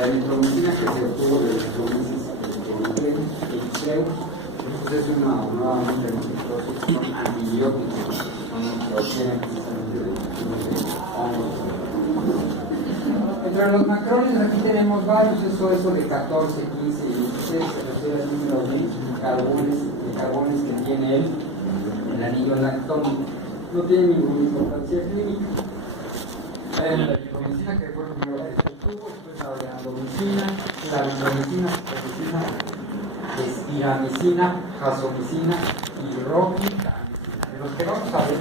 La eritromicina que se obtuvo de la eritromisis es nuevamente son antibióticos, provienen precisamente de hongos. Entre los macrones aquí tenemos varios, eso de 14, 15 y 16 se refiere al número de carbones que tiene el anillo lactónico. No tiene ninguna importancia clínica. La eritromicina que fue primero de este tubo, después la adomicina, la eritromicina, espiramicina, jasomicina y ropitamicina. De los que vamos a ver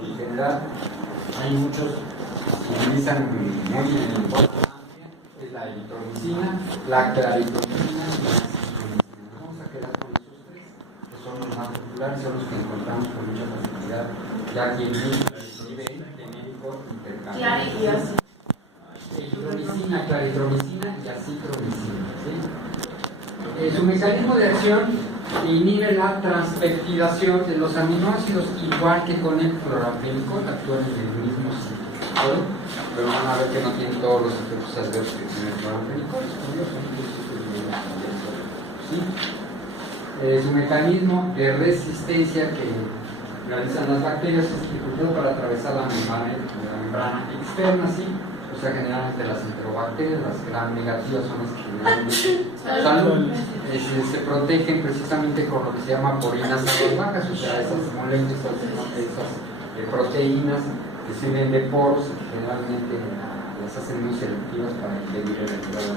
en general hay muchos que utilizan muy importancia, es la eritromicina, la claritromicina y la citromicina. Vamos a quedar con esos tres, que son los más populares, son los que encontramos con mucha facilidad ya aquí en México, nivel genérico intercambio. Eritromicina, claritromicina y acitromicina, ¿sí? Su mecanismo de acción inhibe la transpeptidación de los aminoácidos, igual que con el cloramfenicol, actúan en el mismo sitio. Pero van a ver que no tienen todos los efectos adversos que tiene el cloramfenicol. ¿Sí? Su mecanismo de resistencia que realizan las bacterias es dificultado para atravesar la membrana externa, ¿sí? O sea, generalmente las enterobacterias, las gram negativas son las que generalmente se protegen precisamente con lo que se llama porinas bajas, o sea, esas moléculas, esas proteínas que sirven de poros y que generalmente las hacen muy selectivas para impedir la entrada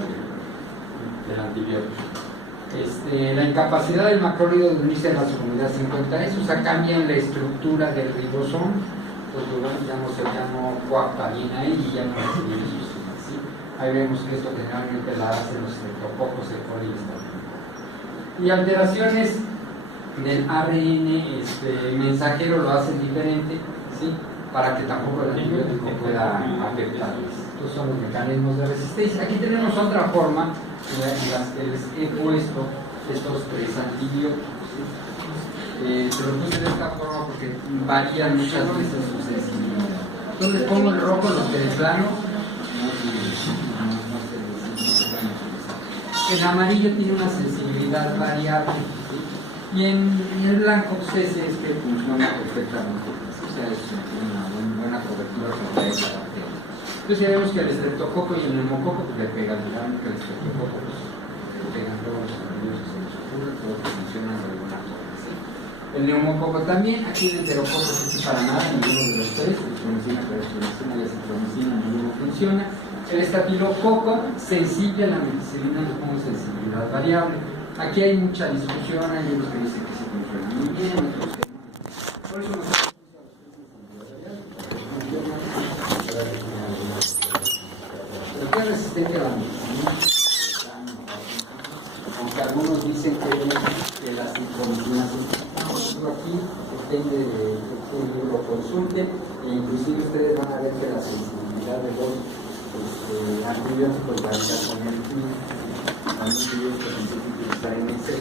del antibiótico. La incapacidad del macrólido de unirse a la subunidad 50S, o sea, cambia en la estructura del ribosoma. Pues ya no se llama coaptalina y ya no es isoxina, ¿sí? Ahí vemos que esto generalmente la hacen los streptococos E. coli y alteraciones del ARN mensajero lo hacen diferente, ¿sí? Para que tampoco el antibiótico pueda afectarles. Estos son los mecanismos de resistencia. Aquí tenemos otra forma en las que les he puesto estos tres antibióticos, ¿sí? Se lo puse de esta forma porque varían muchas veces su sensibilidad. Entonces les pongo el rojo, los que de plano el amarillo tiene una sensibilidad variable, ¿sí? Y en el blanco pues ese es que funciona perfectamente, o sea, es una buena cobertura contra esa bacteria. Entonces ya vemos que el estreptococo y el neumococo pues, le pegan, digamos que el estreptococo pues, le pegan luego los antibióticos en los oculos, todos funcionan de alguna forma. El neumococo también, aquí el enterococo no para nada, ninguno de los tres, eritromicina, claritromicina y acitromicina, ninguno funciona. El estafilococo, sensible a la amoxicilina, le pongo sensibilidad variable. Aquí hay mucha discusión, hay unos que dicen que sí funciona muy bien, otros que no. Por eso nosotros pero ¿qué resistente a la amoxicilina? Aunque algunos dicen que las citromicinas aquí depende de qué libro lo consulten e inclusive ustedes van a ver que la sensibilidad de los antibióticos va a estar con el tiempo. Antibióticos científicos en ese,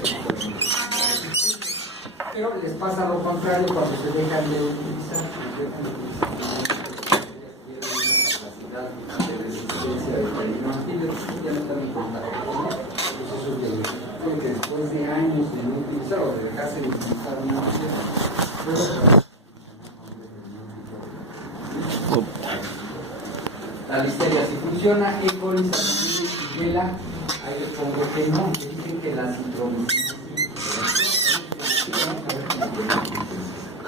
pero les pasa lo contrario cuando se dejan de utilizar la capacidad de resistencia del antibiótico ya no están en contacto con él. Porque después de años de no utilizar o de dejarse de utilizar una la listeria sí funciona, E. coli, salmonella y Shigella, ahí les pongo que no, que dicen que la citromicina sí.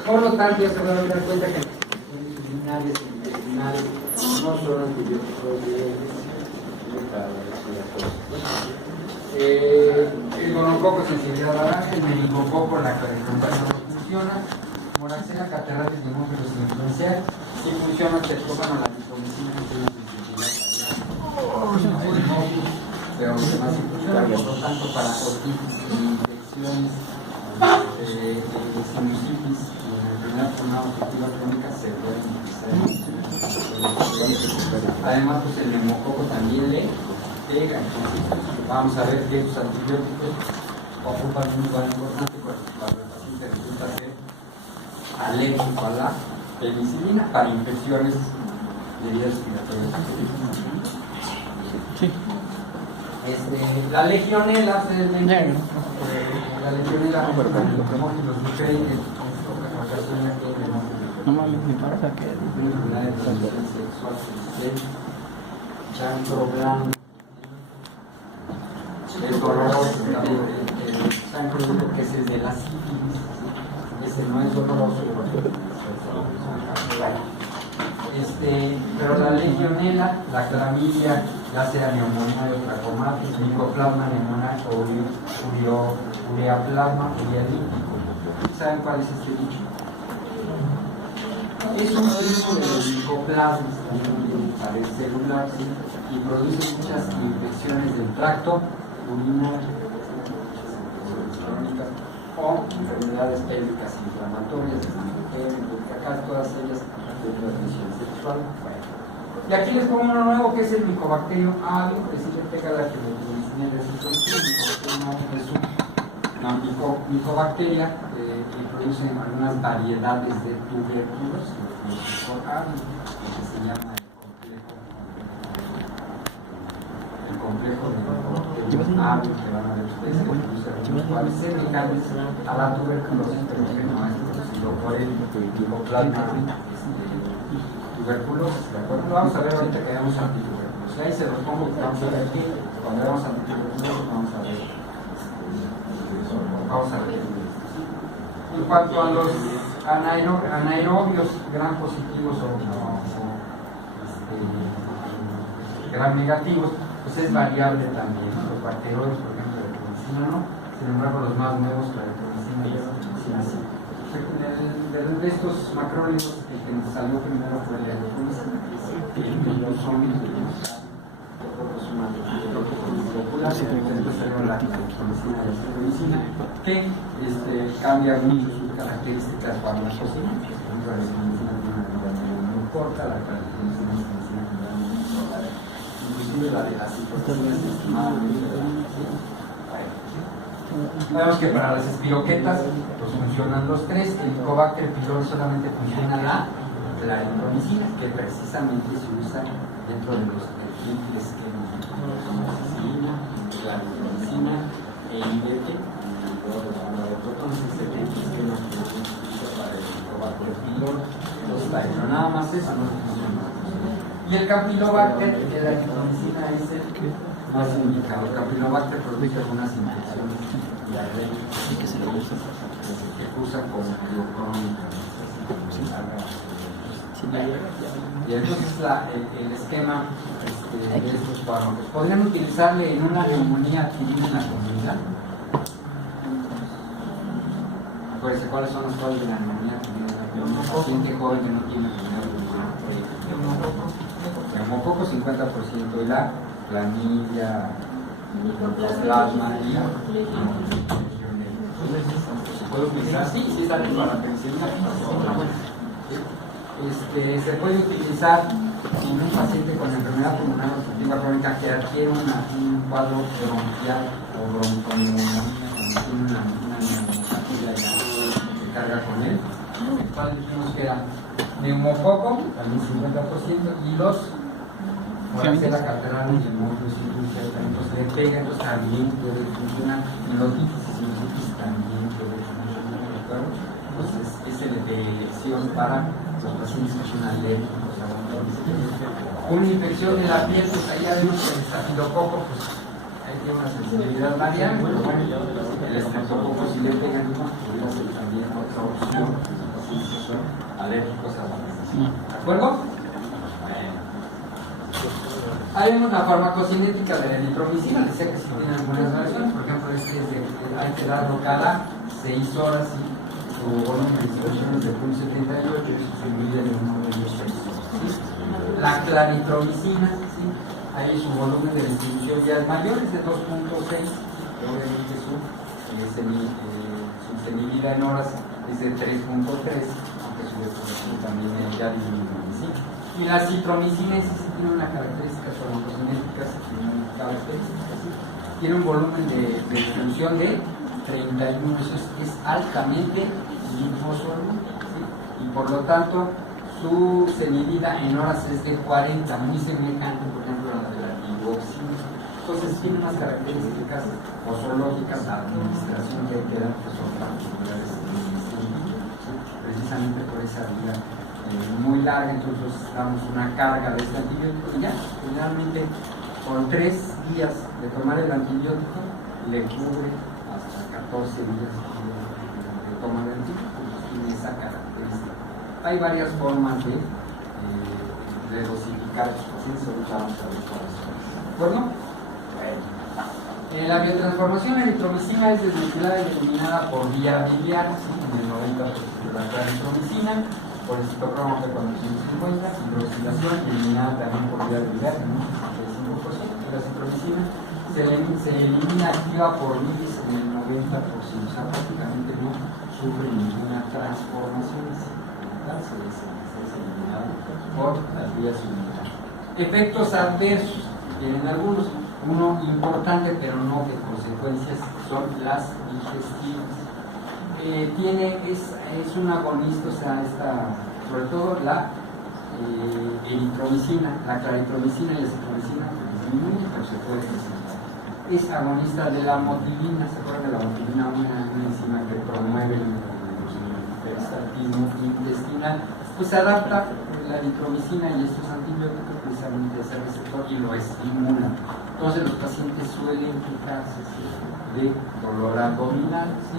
Por lo tanto, ya se van a dar cuenta que las infecciones urinarias e intestinales no son antibióticos para la respiración. El gonococo sensibilidad naranja, el meningococo la claritromicina no funciona, moraxella catarrates de hemófilos influencial sí funciona, se toman a la citromicina que tiene una sensibilidad pero los demás sí funcionan, por lo tanto para otitis, infecciones, sinusitis y enfermedad pulmonar obstructiva crónica se pueden utilizar. Además pues el neumococo también le pega, entonces vamos a ver que estos antibióticos ocupan un lugar importante cuando el paciente resulta ser alérgico a la penicilina para infecciones de vías respiratorias. Sí. La legionela, ustedes ven, la legionela, los diferentes ocasiones no mames, me pasa que una de transmisión sexual, chancro blanco, el doloroso, el chancro que es el de la sífilis, ese no es doloroso, pero la legionela, la clamidia, ya sea neumonía de trachomatis, micoplasma neumonaco, ureaplasma, urealítico. ¿Saben cuál es este bicho? Es un tipo de micoplasma celular, ¿sí? Y produce muchas infecciones del tracto urinario crónicas o enfermedades pélvicas inflamatorias, acá todas ellas de transmisión sexual. Y aquí les pongo uno nuevo que es el Mycobacterium avium, que sí le pega la genotropicina de su micobacteria que producen algunas variedades de tubérculos, que se llama el complejo de Mycobacterium avium, que van a ver ustedes, que produce algunos cuales semejantes a la tuberculosis, pero que no es producido por el micoplasma tuberculosis, ¿de acuerdo? Vamos a ver ahorita que veamos antituberculosis. Ahí se los pongo, vamos a ver aquí, cuando veamos antituberculosis, vamos a ver. En cuanto a los anaerobios gram positivos o gram negativos, pues es variable también, ¿no? Los bacteriólogos, por ejemplo, de erytromicina no, sin embargo los más nuevos, la erytromicina y la sí. De estos macrólidos, el que nos salió primero fue la erytromicina, los zombies de los que cambia mucho sus características farmacológicas. Por ejemplo, la erytromicina tiene una vida muy corta, la erytromicina es muy corta, inclusive la de la citosina es extremadamente grande. Sabemos que para las espiroquetas pues funcionan los tres. El Mycobacter pylori solamente funciona la erytromicina, que precisamente se usa dentro de los esquemas, la erytromicina, el IBT, entonces se funciona para el Mycobacter pylori. Entonces, nada más eso no funciona. Y el Campylobacter de la erytromicina es el que más indicado. El Campylobacter produce algunas infecciones diarreicas que se lo usa, que usa como crónica. Y entonces el esquema de estos fármacos. ¿Podrían utilizarle en una neumonía adquirida en la comunidad? Acuérdense cuáles son los cuadros de la neumonía adquirida en la comunidad. Un paciente joven que no tiene enfermedad neumococo 50% y la clamidia, micoplasma y la ¿se puede utilizar? Sí, sale para la penicilina. Se puede utilizar en un paciente con enfermedad pulmonar obstructiva crónica que adquiere un cuadro bronquial o bronconeumonía, cuando tiene una neumonía que carga con él. ¿Cuál dijimos que era? Neumococo, también 50%, y los la carterana y el módulo entonces le pega, entonces también puede funcionar. Meningitis y sinusitis también puede funcionar, ¿de acuerdo? Entonces es el de elección para los pacientes que son alérgicos a una infección de la piel, pues ahí ya vemos que el estafilococo, pues ahí tiene una sensibilidad variable, pero bueno, el estreptococo si le pegan, ¿no? Podría ser también otra opción para los pacientes que son alérgicos a la medicina. ¿De acuerdo? Ahí vemos la farmacocinética de la erytromicina. Decía que si tiene algunas variaciones, por ejemplo, hay que darlo cada 6 horas y su volumen de distribución es de 0.78 y se mide en uno de ellos 6. ¿Sí? La claritromicina, ¿sí? Ahí su volumen de distribución ya es mayor, es de 2.6, que obviamente su semivida en horas es de 3.3, aunque su distribución también ya disminuye. ¿Sí? Y la citromicina sí tiene una característica farmacocinética, tiene un volumen de distribución de 31, eso es altamente linfosoluble, ¿sí? Y por lo tanto su semivida en horas es de 40, muy semejante por ejemplo a la de la digoxina. Entonces tiene unas características posológicas, la administración que hay que dar, que son particulares precisamente por esa vía muy larga. Entonces damos una carga de este antibiótico y ya, finalmente con 3 días de tomar el antibiótico le cubre hasta 14 días de toma de antibiótico. Tiene esa característica. Hay varias formas de dosificar estos pacientes, ahorita vamos a ver cuáles son. ¿De acuerdo? La biotransformación eritromicina es desmetilada y eliminada por vía biliar, ¿sí? En el 90% de la eritromicina, por el citocromo P450, hidroxilación eliminada también por vía biliar, en un 65% de la citromicina, se elimina activa por bilis en el 90%, o sea, prácticamente no sufre ninguna transformación, se es eliminada por las vías unitarias. Efectos adversos, tienen algunos. Uno importante, pero no de consecuencias, son las digestivas. Es un agonista, o sea, sobre todo la eritromicina, la claritromicina y la citromicina, disminuye, pero se puede presentar. Es agonista de la motilina, ¿se acuerdan de la motilina? Una enzima que promueve el peristaltismo intestinal. Pues se adapta la eritromicina y estos antibióticos precisamente a ese receptor y lo estimula. Entonces los pacientes suelen quejarse, ¿sí?, de dolor abdominal, ¿sí?,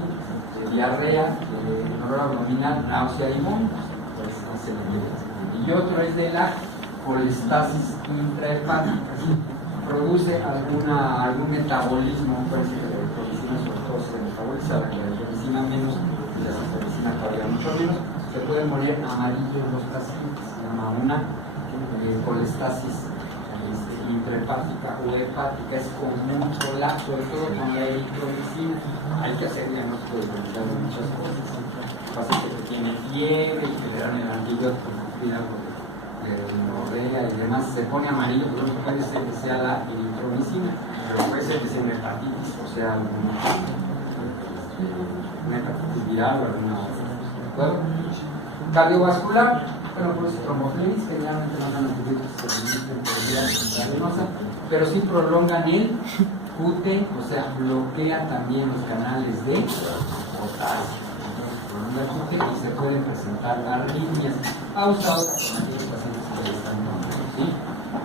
de diarrea, de dolor abdominal, náusea y vómitos. Pues no se le debe. Y otro es de la colestasis intrahepática, ¿sí? Produce algún metabolismo, parece que la eritromicina sobre todo se metaboliza, la eritromicina menos y la citromicina todavía mucho menos. Se puede morir amarillo en los pacientes, se llama una colestasis intrahepática o hepática, es común sobre todo con la eritromicina. Hay que hacer diagnóstico diferencial de muchas cosas. Pacientes que tienen fiebre y que le dan el antibiótico, de diarrea y demás, se pone amarillo, pero no puede ser que sea la eritromicina, pero puede ser que sea una hepatitis, o sea, una hepatitis viral o alguna otra. Cardiovascular, bueno, por eso tromboflenis, que generalmente no dan antibióticos que se administran por vía intravenosa, pero sí prolongan el QT, o sea, bloquea también los canales de potasio. Prolonga el QT y se pueden presentar arritmias. Ha usado con aquellos pacientes que están tomando, ¿sí?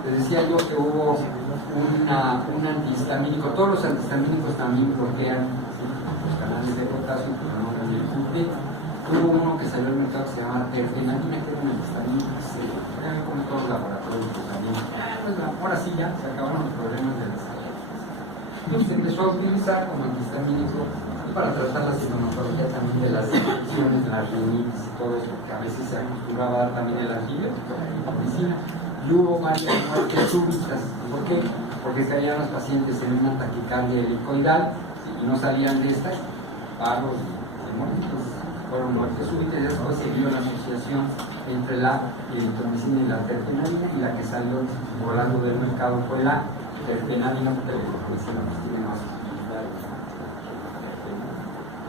Les decía yo que hubo un antihistamínico, todos los antihistamínicos también bloquean, ¿sí?, los canales de potasio y prolongan el QT. Hubo uno que salió al mercado que se llama terfenadina, que era un antihistamínico que se vean como todos los laboratorios también. Pues ahora sí ya se acabaron los problemas de las alergias. Entonces se empezó a utilizar como antihistamínico para tratar la sintomatología también de las infecciones, de las rinitis y todo eso, porque a veces se acostumbraba a dar también el antibiótico, la medicina. Y hubo varias muertes súbitas. ¿Por qué? Porque caían los pacientes en una taquicardia helicoidal y no salían de estas, paros de muerte. Fueron muertes súbitas y después se vio la asociación entre la eritromicina y la terfenadina, y la que salió volando del mercado fue la terfenadina, porque la eritromicina pues tiene más utilidad.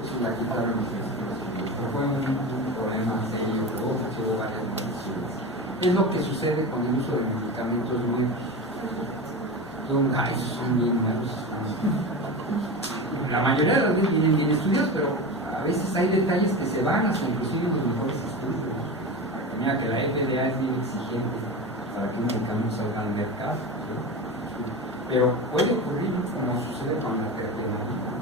Eso la quitaron los estudios, pero fue un problema serio que hubo varias condiciones. Es lo que sucede con el uso de medicamentos muy esos son bien nuevos. La mayoría de las veces vienen bien estudiados, pero a veces hay detalles que se van hasta inclusive los mejores estudios. Mira que la FDA es bien exigente para que un medicamento salga al mercado, ¿sí? Pero puede ocurrir, como sucede con la terfenadina,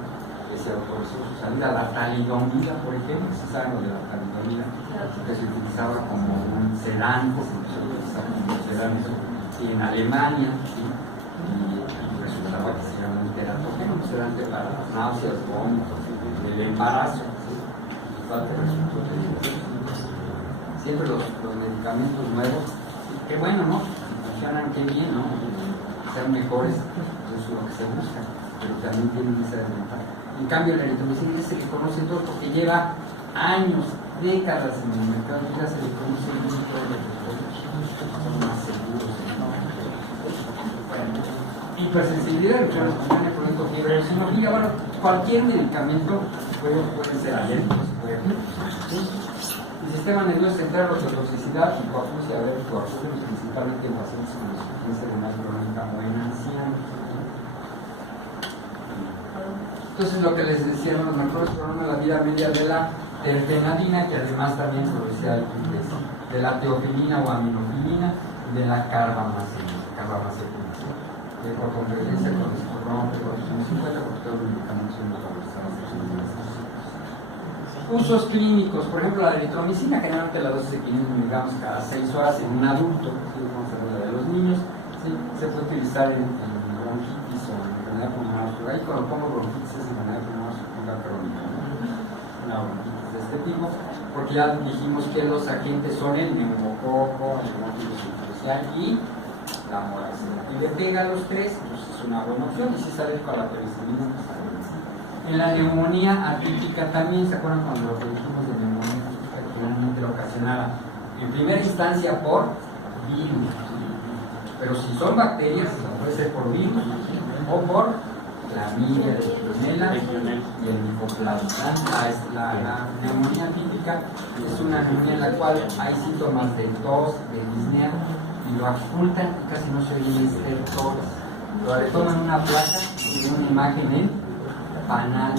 que se autorizó su salida. La talidomida, por ejemplo, se sabe lo de la talidomida, que se utilizaba como un sedante, en Alemania, ¿sí? Y resultaba que se llama un teratogeno, un sedante para las náuseas, vómitos, el embarazo, ¿sí? Siempre los medicamentos nuevos, que bueno, ¿no? Funcionan, qué bien, ¿no? Ser mejores, eso es lo que se busca, pero también tienen esa desventaja. En cambio, la eritromicina es el que conoce todo porque lleva años, décadas en el mercado, ya se le conoce mucho todo lo que son más seguros. Hipersensibilidad, crónico, fiebre, eosinofília. Bueno, cualquier medicamento puede ser alérgico, ¿sí? El sistema nervioso central, osteotoxicidad, hipoacusia, principalmente en pacientes con insuficiencia renal crónica o en ancianos. Entonces, lo que les decía, los mejores programas la vida media de la terfenadina, que además también producía de la teofilina o aminofilina, de la carbamazepina, que por convergencia con el programa de 450, porque todos los medicamentos son valorizados. Usos clínicos, por ejemplo, la eritromicina, generalmente la dosis de 500 miligramos cada 6 horas en un adulto, ¿sí? Vamos a hablar de los niños, ¿sí? Se puede utilizar en bronquitis o en enfermedad pulmonar obstructiva. Ahí cuando pongo bronquitis es enfermedad pulmonar obstructiva crónica, ¿no? Una bronquitis de este tipo, porque ya dijimos que los agentes son el neumococo, el hemófilos influencial y la moracina. Y le pega a los tres, pues es una buena opción, y si es alérgico a la penicilina, pues en la neumonía atípica también, ¿se acuerdan cuando lo que dijimos de neumonía atípica que generalmente lo ocasionaba? En primera instancia por virus, pero si son bacterias, puede ser por virus o por clamidia, legionela y el micoplasma. La neumonía atípica es una neumonía en la cual hay síntomas de tos, de disnea, y lo ocultan y casi no se oyen estertores. Pero le toman una placa y una imagen en panal,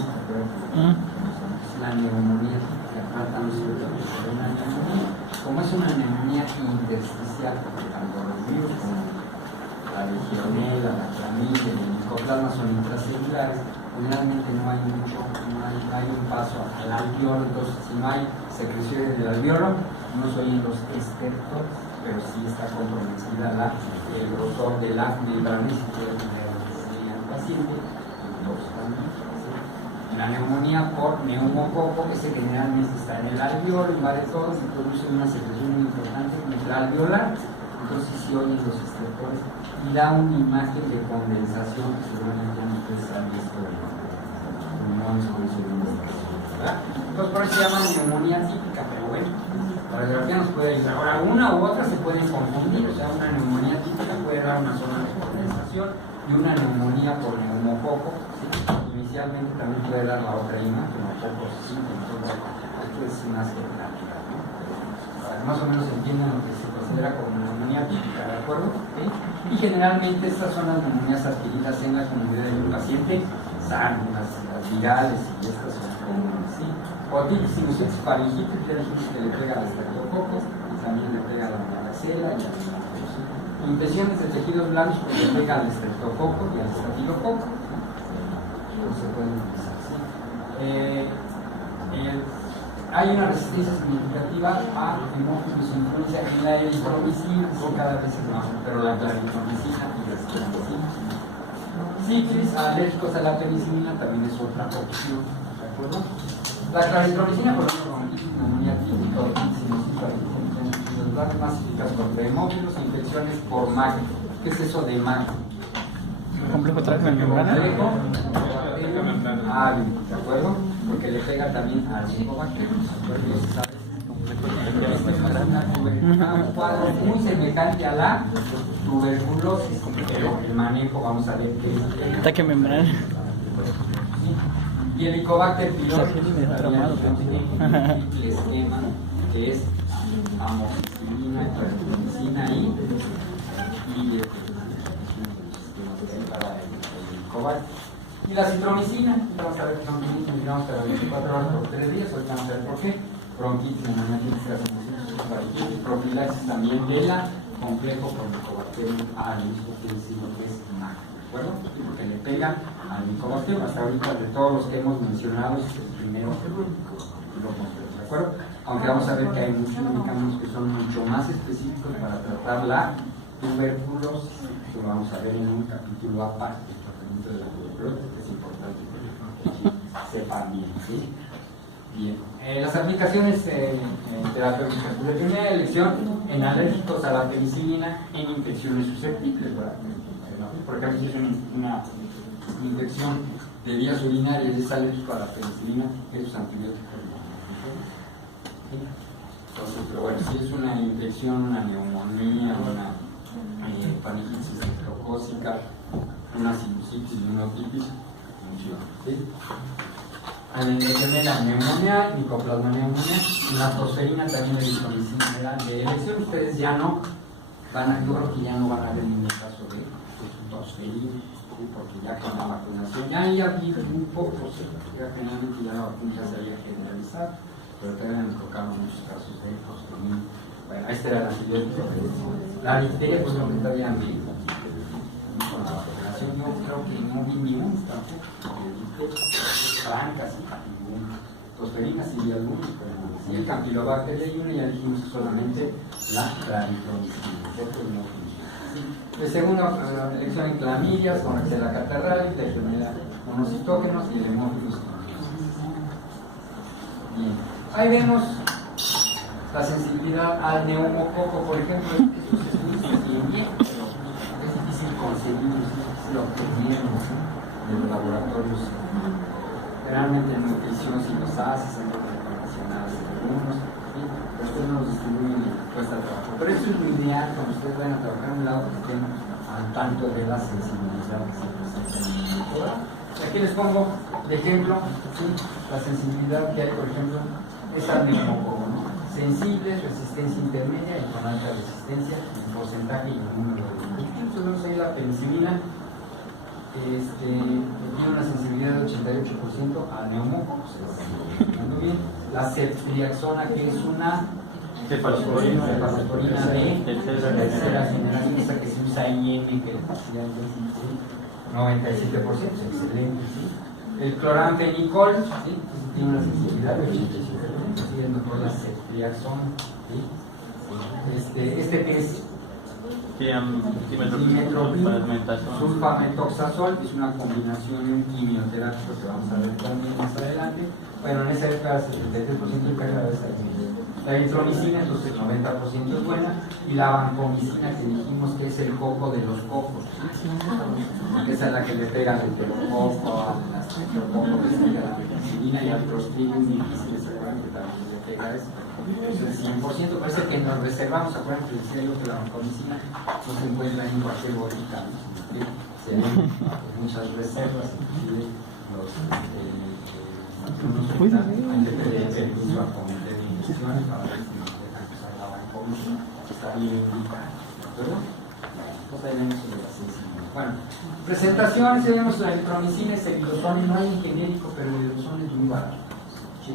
la neumonía, una neumonía, como es una neumonía intersticial, porque tanto los virus como la legionela, la clamidia y el micoplasma son intracelulares, generalmente no hay un paso al alveolo, entonces si no hay secreciones del alveolo, no se oyen los estertores, pero sí está comprometida el grosor de la membrana y si quiere tener al paciente, entonces también. La neumonía por neumococo, que generalmente está en el alveolo, invade todo y produce una secreción muy importante intraalveolar, entonces sí oyen los estertores y da una imagen de condensación que seguramente no ustedes han visto en los pulmones con ese ¿verdad? Entonces por eso se llama neumonía típica, pero bueno, la radiografía nos puede ayudar. Ahora, una u otra se pueden confundir, o sea, una neumonía típica puede dar una zona de condensación y una neumonía por neumococo, ¿sí? Inicialmente también puede dar la otra imagen, o poco sí, entonces esto es una alternativa, ¿no? Para que más o menos entiendan lo que se considera como neumonía típica, ¿de acuerdo? ¿Sí? Y generalmente estas son las neumonías adquiridas en la comunidad de un paciente sano, las virales y estas son comunes, ¿sí? Otitis, sinusitis, faringitis, ya dijimos que le pega al estreptococo, también le pega a la varicela y a la infecciones de tejidos blandos porque le pega al estreptococo y al estafilococo. Se pueden utilizar, ¿sí? Hay una resistencia significativa a hemófilos influencia en la eritromicina, cada vez es más, pero la claritromicina y la estreptomicina. Sífilis, alérgicos a la penicilina también es otra opción, ¿de acuerdo? La claritromicina, por ejemplo, neumonía típica, las masificas contra hemófilos, infecciones por MAC. ¿Qué es eso de MAC? Complejo transmembrana. ¿De acuerdo? Porque le pega también al micobacterium. Un cuadro muy semejante a la tuberculosis, pero el manejo vamos a ver qué es. Ataque membrana. Y el Helicobacter pylori, el esquema que es amoxicilina, claritromicina y para el Helicobacter. Y la citromicina, vamos a ver que son 500 miligramos cada 24 horas por 3 días, hoy vamos a ver por qué. Bronquitis, neumonía, profilaxis también de la complejo con Helicobacterium aedes, que quiere decir lo que es MAC, ¿de acuerdo? Porque le pegan al Helicobacterium, hasta ahorita de todos los que hemos mencionado es el primero que lo mostré, ¿de acuerdo? Aunque vamos a ver que hay muchos medicamentos que son mucho más específicos para tratar la tuberculosis, que lo vamos a ver en un capítulo aparte, el tratamiento de la tuberculosis, que es importante que sepan bien, ¿sí? Bien, las aplicaciones terapéuticas. De primera elección en alérgicos a la penicilina en infecciones susceptibles, ¿verdad? Por ejemplo, si es una infección de vías urinarias y es alérgico a la penicilina, esos antibióticos no. Entonces, pero bueno, si es una infección, una neumonía, una faringitis estreptocócica, una sinusitis y una otitis, funciona, ¿sí? La neumonía, micoplasmoneumonía, y la tosferina también de elección. Ustedes ya no van a, yo creo que ya no van a ver ningún caso de tosferina ¿sí? Porque ya con la vacunación, ya vi muy pocos, ya generalmente ya la vacuna ya se había generalizado, pero todavía nos tocaron muchos casos de costumbre. Bueno, este era el antibiótico. La difteria, pues lo que todavía vi con la vacunación, yo creo que no vi ni uno tampoco. Francas, ninguna. Tosferina sí vi algunos, pero no. Sí, el Campylobacter hay uno, ya dijimos solamente la claritromicina. El segundo, elección en clamidias, con Exela catarralis, la enfermedad monocitógenos y el hemófilos. Bien, ahí vemos la sensibilidad al neumococo, por ejemplo, estos estudios bien, bien, pero es difícil conseguir lo que vemos de los laboratorios. Generalmente en nutrición si los haces, en los relacionados algunos, después no los distribuyen y cuesta trabajo. Pero esto es lo ideal cuando ustedes vayan a trabajar en un lado que estén al tanto de la sensibilidad que se presenta en el doctorado. Aquí les pongo de ejemplo, ¿sí? La sensibilidad que hay, por ejemplo, es al neumococo, ¿no? Sensibles, resistencia intermedia y con alta resistencia, el porcentaje y el número de individuos. Entonces vemos ahí la penicilina, tiene una sensibilidad de 88% a neumococos. Bien. La ceftriaxona, que es una cefalosporina de tercera generación, esa que se usa IM, que ya 97%, excelente. ¿Sí? El cloramfenicol, ¿sí? Tiene una sensibilidad de 87%, siguiendo por la ceftriaxona. ¿Sí? Que es sulfametoxazol, es una combinación de un quimioterápico que vamos a ver también más adelante. Bueno, en esa época el 73% de carga de esta la eritromicina, entonces el 90% es buena, y la vancomicina, que dijimos que es el coco de los cocos, ¿sí? Esa es la que le pega al enterococo, al astrococo, que se pega la penicilina, y al clostridium difícil, que también le pega eso. Entonces, 100%, parece que nos reservamos, acuérdense que decía yo que la vancomicina no se encuentra en cualquier bolita, ¿no? Se ven muchas reservas, inclusive los incluso a cometer infecciones para ver si nos dejan usar la vancomicina, está bien indicada, ¿verdad? Entonces ahí vemos sobre la sensibilidad. Bueno, presentaciones, vemos la eritromicina, es el glosón, no hay en genérico, pero el glosón es muy barato, ¿sí?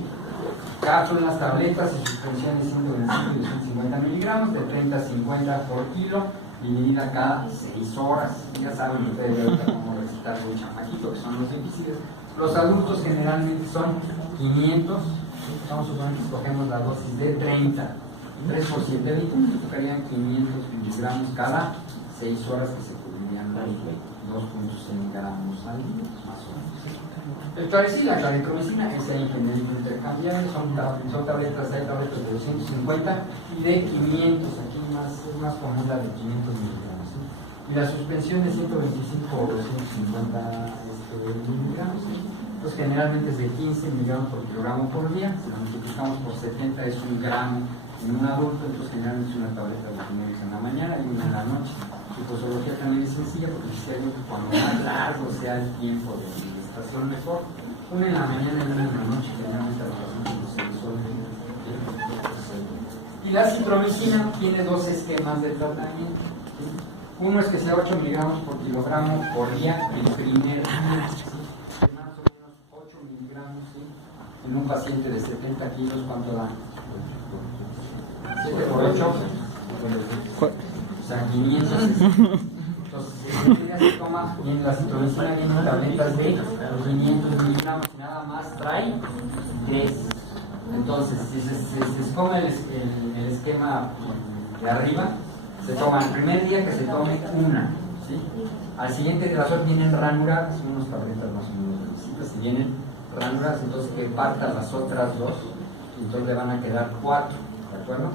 Cápsulas, tabletas y suspensiones 125 y 250 miligramos, de 30 a 50 por kilo, dividida cada 6 horas. Ya saben ustedes cómo recitar un chamaquito, que son los difíciles. Los adultos generalmente son 500, vamos a suponer que escogemos la dosis de 30, 3 por 7 litros, tocarían 500 miligramos cada 6 horas, que se cubrirían 2.6 gramos al día, más o menos. El claricina, la claritromicina, es el genérico intercambiable, son tabletas, hay tabletas de 250 y de 500, aquí es más común la de 500 miligramos, ¿sí? Y la suspensión de 125 o 250 miligramos, ¿sí? Entonces generalmente es de 15 miligramos por kilogramo por día, si lo multiplicamos por 70 es 1 gramo en un adulto, entonces generalmente es una tableta de 2 en la mañana y una en la noche. Su posología también es sencilla porque si hay que cuando más largo sea el tiempo de mejor, una en la mañana y una en la noche, generalmente a los pacientes se disuelven. Y la citromicina tiene 2 esquemas de tratamiento, ¿sí? Uno es que sea 8 miligramos por kilogramo por día el primer día, ¿sí? Más o menos 8 miligramos, ¿sí? En un paciente de 70 kilos, ¿cuánto da? 7 por 8, o sea, 500. Entonces, se toma bien la citromicina, viene en tabletas de 500 miligramos, nada más trae 3. Entonces, si se escoma el esquema de arriba, se toma el primer día que se tome una, ¿sí? Al siguiente de las otras vienen ranuradas, son unas tabletas más o menos visibles, si vienen ranuradas, entonces que partan las otras 2, y entonces le van a quedar 4, ¿de acuerdo?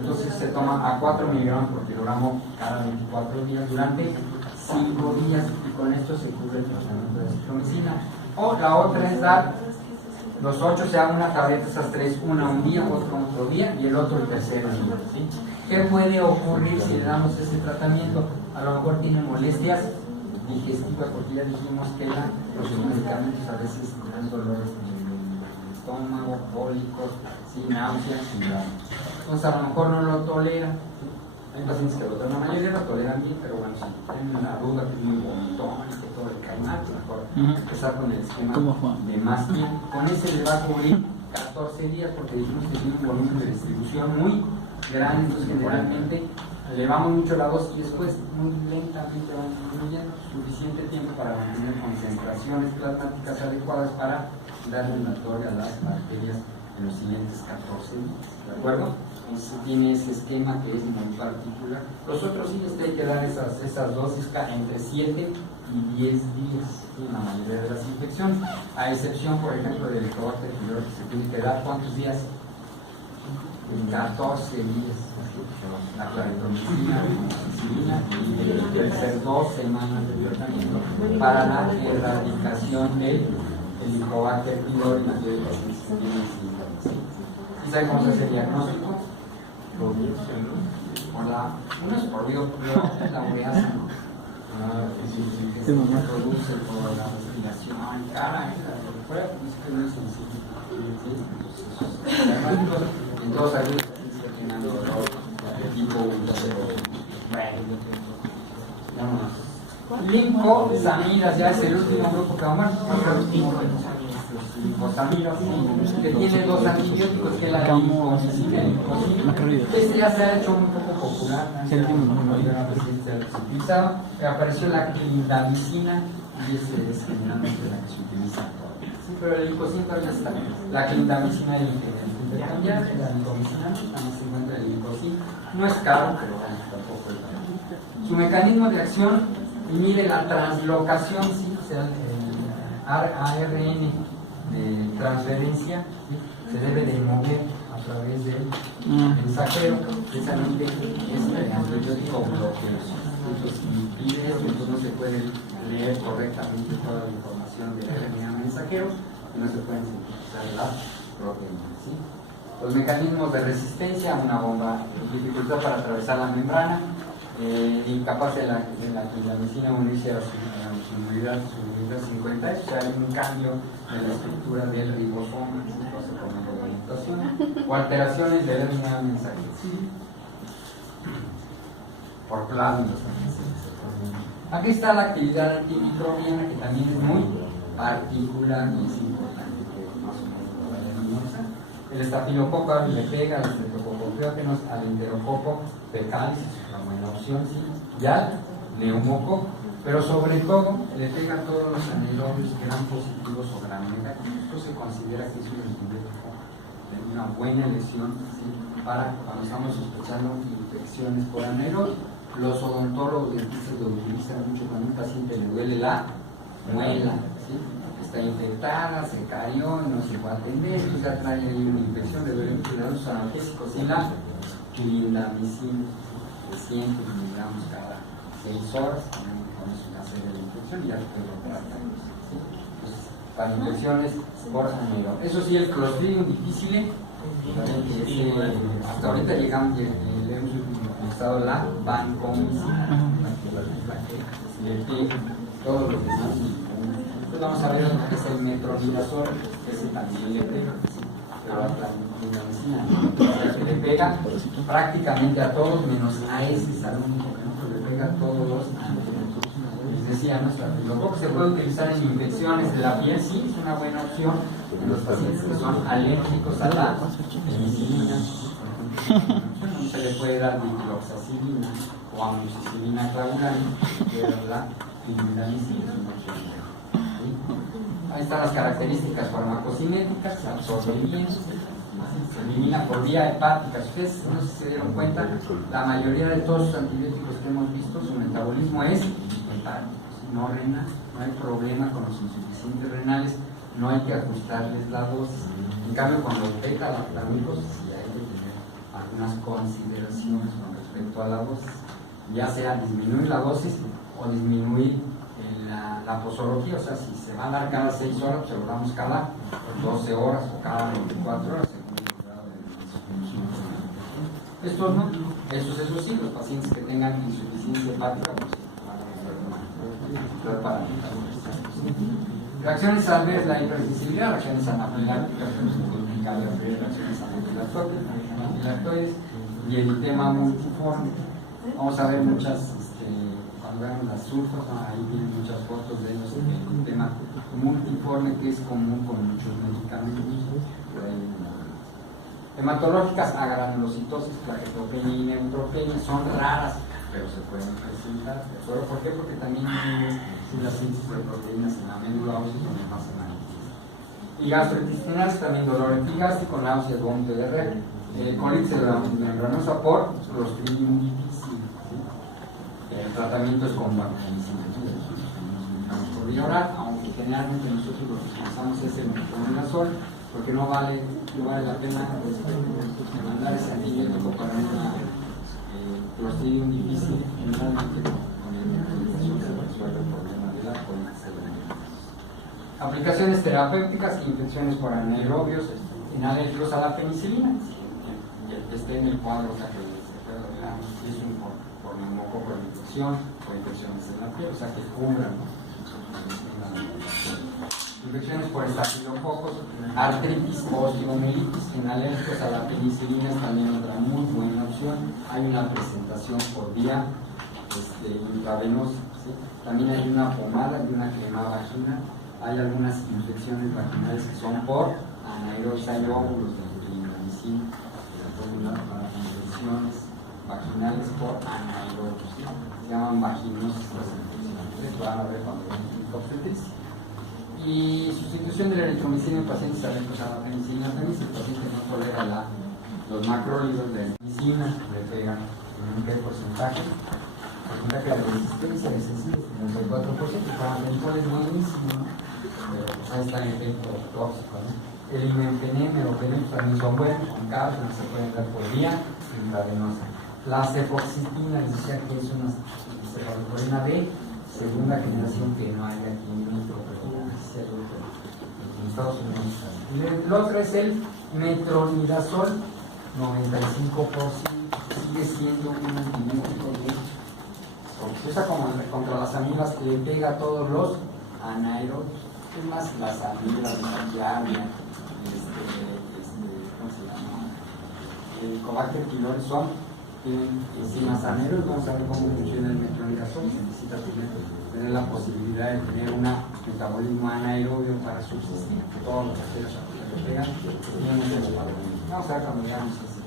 Entonces se toma a 4 miligramos por kilogramo cada 24 días durante 5 días, y con esto se cubre el tratamiento de citromicina. O la otra es dar los 8, o sea, una tableta, esas 3, una un día, otro día y el otro el tercero día, ¿sí? ¿Qué puede ocurrir si le damos ese tratamiento? A lo mejor tiene molestias digestivas, porque ya dijimos que los medicamentos a veces dan dolores de estómago, cólicos, náuseas, entonces a lo mejor no lo tolera, ¿sí? Hay pacientes que lo toman, la mayoría lo toleran bien, pero bueno, si tienen una duda que es muy bonito y que todo le cae mal, pues mejor empezar con el esquema de más tiempo. Con ese le va a cubrir 14 días porque dijimos que tiene un volumen de distribución muy grande, entonces generalmente elevamos mucho la dosis y después muy lentamente van disminuyendo, suficiente tiempo para mantener concentraciones plasmáticas adecuadas para darle una torre a las bacterias en los siguientes 14 días, ¿de acuerdo? Entonces tiene ese esquema que es muy particular. Los otros sí hay que dar esas dosis entre 7 y 10 días en la mayoría de las infecciones, a excepción, por ejemplo, del Helicobacter pylori, que se tiene que dar ¿cuántos días? 14 días. La claritromicina, y debe ser 2 semanas de tratamiento para la erradicación del Helicobacter pylori en la mayoría de las pacientes. ¿Y saben cómo se hace el diagnóstico? Uno es por la ureasa, que se produce por la respiración cara, fuera, pues que no es sencillo. Entonces hay tipo linfosamidas, ya es el último grupo que vamos a linfosamidas, que tiene 2 antibióticos, que es la linfosina y el este ya se ha hecho un poco popular, apareció la clindamicina y ese es generalmente la que se utiliza todavía. Sí, pero el linfosina todavía está. La clindamicina y el intercambiar, la lincomicina, también se encuentra el lincocin. No es caro, pero tampoco es caro. Su mecanismo de acción mide la translocación, ¿sí? O sea, el ARN de transferencia, ¿sí? Se debe de mover a través del mensajero, precisamente es antibiótico bloqueo. Entonces, impide esto, entonces no se puede leer correctamente toda la información del RNA mensajero y no se pueden sintetizar las proteínas, ¿sí? Los mecanismos de resistencia a una bomba, dificultad para atravesar la membrana, incapaz de la clindamicina unirse a su unidad 50, o sea, hay un cambio de la estructura del ribosoma, entonces por medio o alteraciones del RNA mensajero, por plasmas. Aquí está la actividad antimicrobiana, que también es muy particular y es importante que más o menos lo vayan a. El estafilococo le pega al estreptococcus al enterococo fecalis, es una buena opción, sí, y al neumococo, pero sobre todo le pega a todos los anaerobios gram positivos o gram negativos. Esto se considera que es un antibiótico de una buena elección, ¿sí? Para cuando estamos sospechando infecciones por anaerobios. Los odontólogos dentistas lo utilizan mucho cuando a un paciente le duele la muela, ¿sí? Está infectada, se cayó y no se puede atender, y ya trae ahí una infección, le duele mucho, le dan los analgésicos y la clindamicina de 100 miligramos cada 6 horas, también con eso ya se ve la infección y ya lo tratan, ¿sí? Entonces, para infecciones por anaerobios. Eso sí, el Clostridium difficile, hasta ahorita llegamos, le hemos utilizado la vancomicina, le pega todos los demás. Entonces vamos a ver lo que es el metronidazol, que ese también le pega, pero la clindamicina le pega prácticamente a todos, menos a ese es el único que no, le pega a todos los antibióticos. Les decía, lo poco se puede utilizar en infecciones de la piel, sí, es una buena opción en los pacientes que son alérgicos a la penicilina. No se le puede dar dicloxacilina o amoxicilina clavulana, que es la clindamicina. Ahí están las características farmacocinéticas, se absorbe bien, se elimina por vía hepática. Ustedes no sé si se dieron cuenta, la mayoría de todos los antibióticos que hemos visto, su metabolismo es hepático, no renal, no hay problema con los insuficientes renales, no hay que ajustarles la dosis. En cambio, cuando beta lactámicos, sí hay que tener algunas consideraciones con respecto a la dosis, ya sea disminuir la dosis o disminuir la posología, o sea, si se va a dar cada 6 horas, pues lo damos cada 12 horas o cada 24 horas, según el grado de insuficiencia. Estos no, eso sí, los pacientes que tengan insuficiencia hepática, pues van a para reacciones adversas, la hipersensibilidad, reacciones anafilácticas, reacciones anafilácticas y el edema multiforme. Vamos a ver muchas, cuando vean las sulfas, ahí vienen muchas fotos de ellos, un tema multiforme que es común con muchos medicamentos. Hematológicas, agranulocitosis, plaquetopenia y neutropenia son raras, pero se pueden presentar. ¿Por qué? Porque también tienen la síntesis de proteínas en la médula ósea donde más se manifiesta. Y gastrointestinales, también dolor epigástrico, náuseas, vómito y diarrea. Colitis membranosa por Clostridium difficile. El tratamiento es con vancomicina. Por vía oral, aunque generalmente nosotros lo que utilizamos es el metronidazol, porque no vale la pena mandar ese antibiótico para una Clostridium difficile. Generalmente con el metronidazol se resuelve el problema de la colitis. Aplicaciones terapéuticas e infecciones por anaerobios en alérgicos a la penicilina. El que esté en el cuadro, o sea, que es un por neumococo de infección o infecciones en la piel, o sea, que cubran, ¿no? Infecciones por estafilococos, artritis o osteomielitis en alérgicos a la penicilina es también otra muy buena opción. Hay una presentación por vía intravenosa, ¿sí? También hay una pomada y una crema vaginal. Hay algunas infecciones vaginales que son por anaerobios, hay óvulos de clindamicina, para infecciones vaginales por anaerobios, ¿sí? Se llaman vaginosis las infecciones, lo van a ver cuando ven obstetricia. Y sustitución de la eritromicina en pacientes alérgicos a la penicilina. Si el paciente no tolera los macrólidos de penicilina, le pegan en un qué porcentaje de resistencia es sencillo, 94%, para el alcohol es buenísimo, ¿no? Pero pues ahí está el efecto tóxico, ¿no? El imepenén, meropenem también son buenos, con calcio, se pueden dar por vía intravenosa. La cefoxitina, les decía que es una cefalosporina de segunda generación que no hay aquí en nuestro país, en Estados Unidos. El otro es el metronidazol, 95%, sigue siendo un antibiótico porque se usa como contra las amigas que le pega a todos los anaerobios. Es más, las amigas, la diarrea, ¿cómo se llama? El Cobacter pylori son enzimas anaerobios. Vamos a ver cómo funciona el metronidazol. Se necesita tener la posibilidad de tener un metabolismo anaerobio para subsistir. Todos los bacterias que le pegan tienen ese valor. Vamos a ver cuando veamos ese.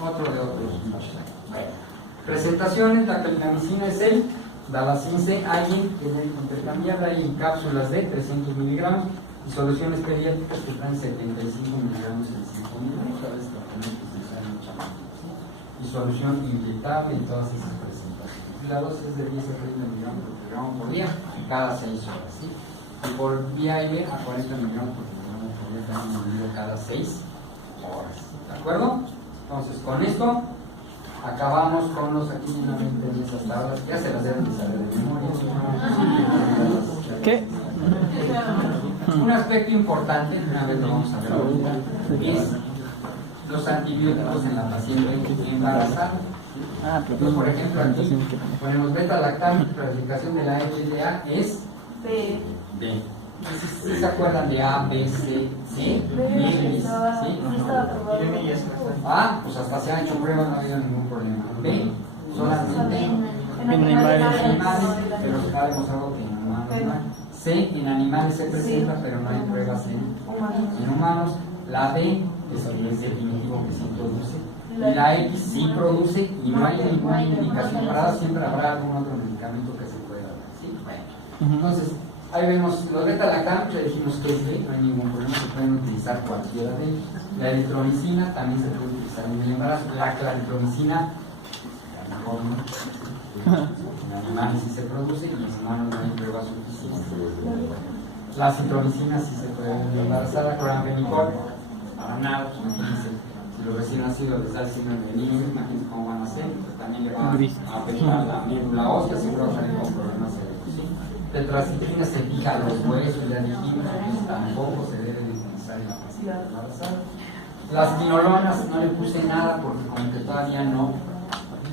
Otro de otros. Presentaciones, la clindamicina es el Dalacin C, alguien que debe intercambiarla ahí en cápsulas de 300 miligramos y soluciones pediátricas que traen 75 miligramos en 5 miligramos, a veces tratamientos que usan mucha más. Y solución inyectable en todas esas presentaciones. Y la dosis es de 10 a 30 miligramos por kilogramo por día, cada 6 horas. ¿Sí? Y por vía aire a 40 miligramos por kilogramo por día, también dividido cada 6 horas. ¿De acuerdo? Entonces, con esto acabamos con los aquí en esas tablas. Ya se las deben de saber de memoria. ¿Qué? Un aspecto importante, una vez lo vamos a ver ahorita, es los antibióticos en la paciente embarazada. Entonces, por ejemplo, aquí ponemos beta-lactam, clasificación de la FDA es B. ¿Sí se acuerdan de A, B, C, C? ¿Sí? A, pues hasta se han hecho pruebas, no ha habido ningún problema. B, solamente en animales, pero se ha demostrado que en humanos no. C, en animales se presenta, pero no hay pruebas en humanos. La D, es definitivo que sí produce. Y la X sí produce y no hay ninguna indicación para siempre habrá algún otro medicamento que se pueda dar. ¿Sí? Bueno, entonces, ahí vemos los beta-lactam, ya dijimos que es B, no hay ningún problema, se pueden utilizar cualquiera de ellos. La eritromicina también se puede utilizar en el embarazo. La claritromicina, a lo mejor no. En animales sí se produce y en humanos no hay pruebas suficientes. La citromicina sí se puede en embarazada. Cloramfenicol, para nada, pues imagínense. Si los recién nacidos les da el síndrome de niño, imagínense cómo van a ser. Pues también le va a afectar a la médula ósea, seguro va a salir con problemas cerebrales. Tetracitrina se fija a los huesos, ya dijimos, pues tampoco se debe de utilizar en la paciente embarazada. Las quinolonas no le puse nada porque como que todavía no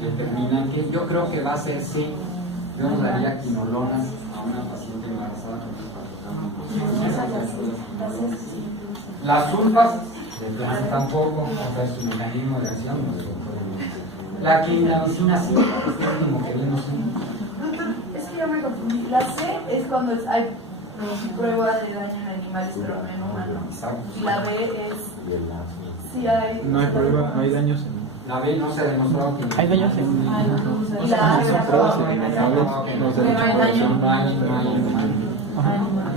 determinan que yo creo que va a ser C. Yo no daría quinolonas a una paciente embarazada porque las sulfas de plano tampoco, o sea, su mecanismo de acción no se puede. La clindamicina sí, este último que vimos. Doctor, es que ya me confundí. La C es cuando hay prueba de daño en animales, pero no en humanos. Y la B es si hay. No hay prueba, no hay daños en. La B no se ha demostrado que Hay daños en. Y la A es Son pruebas en animales, no se pero hay daño.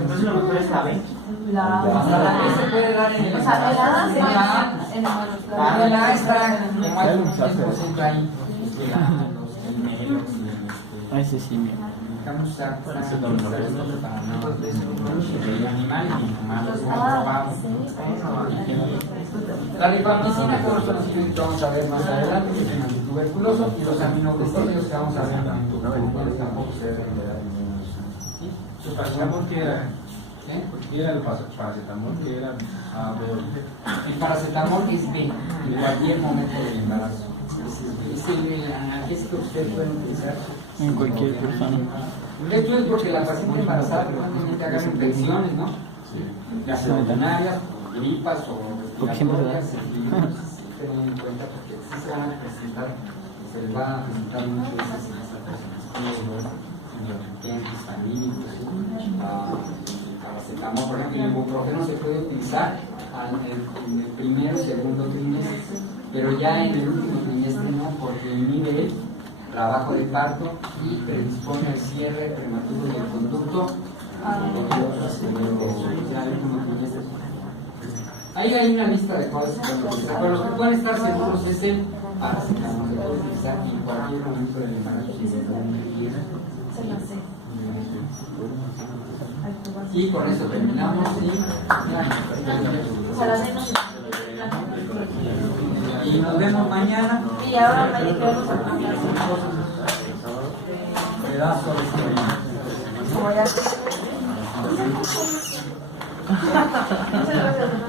Entonces lo mejor es la B. La A se puede dar en o sea, el A se ve en humanos. la A está como hay un 10% ahí. Ay, sí, sí, mira. Vamos a usar para animales y humanos comprobados. La rifamicina, que es conocido y que vamos a ver más adelante, que es el antituberculoso, y los aminoglucósidos que vamos a ver también, tampoco se deben de dar ¿Su paracetamol qué era? ¿Qué era el paracetamol? ¿Qué era El paracetamol es B, en cualquier momento del embarazo. Es el analgésico que usted puede utilizar En cualquier persona. de hecho es porque la paciente embarazada probablemente haga infecciones, ¿no? Gastroenteritis, gripas o Porque siempre se da. respiratorias, tengan en cuenta porque sí se van a presentar, se les va a presentar muchas veces en esta persona. Tienen histamínicos, paracetamol, por ejemplo, el ibuprofeno se puede utilizar en el primero y segundo trimestre, pero ya en el último trimestre no, porque inhibe el trabajo de parto y predispone al cierre prematuro del conducto. Ahí hay una lista de cosas que pueden utilizar, pero los que pueden estar seguros es el paracetamol, se puede utilizar en cualquier momento del embarazo sin ningún riesgo. Y con eso terminamos y nos vemos mañana. Y ahora me dijeron Pedazo de como ya. Muchas gracias.